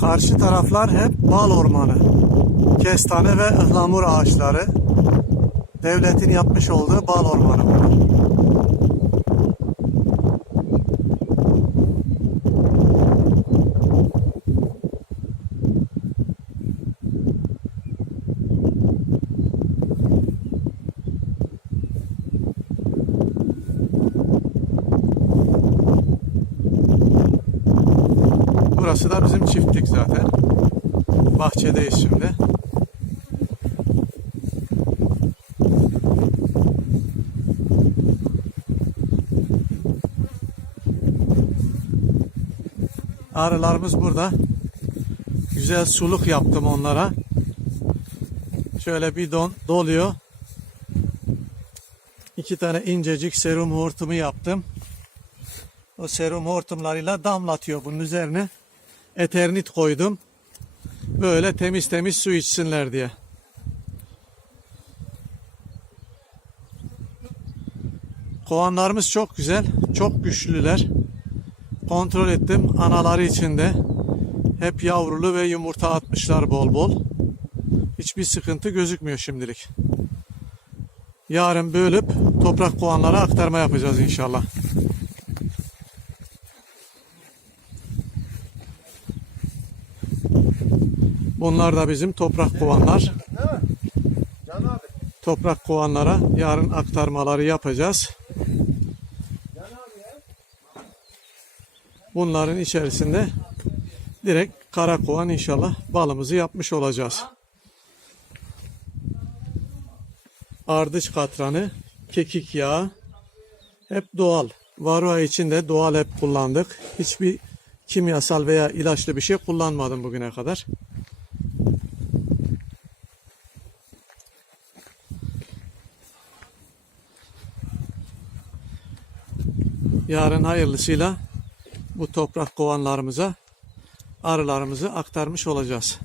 Karşı taraflar hep bal ormanı. Kestane ve ıhlamur ağaçları. Devletin yapmış olduğu bal ormanı bunlar. Burası da bizim çiftlik zaten. Bahçedeyiz şimdi. Arılarımız burada. Güzel suluk yaptım onlara. Şöyle bidon doluyor. İki tane incecik serum hortumu yaptım. O serum hortumlarıyla damlatıyor bunun üzerine. Eternit koydum. Böyle temiz temiz su içsinler diye. Kovanlarımız çok güzel. Çok güçlüler. Kontrol ettim. Anaları içinde. Hep yavrulu ve yumurta atmışlar bol bol. Hiçbir sıkıntı gözükmüyor şimdilik. Yarın bölüp toprak kovanlara aktarma yapacağız inşallah. Bunlar da bizim toprak kovanlar. Toprak kovanlara yarın aktarmaları yapacağız. Bunların içerisinde direkt kara kovan inşallah balımızı yapmış olacağız. Ardıç katranı, kekik yağı hep doğal. Varroa için de doğal hep kullandık. Hiçbir kimyasal veya ilaçlı bir şey kullanmadım bugüne kadar. Yarın hayırlısıyla bu toprak kovanlarımıza arılarımızı aktarmış olacağız.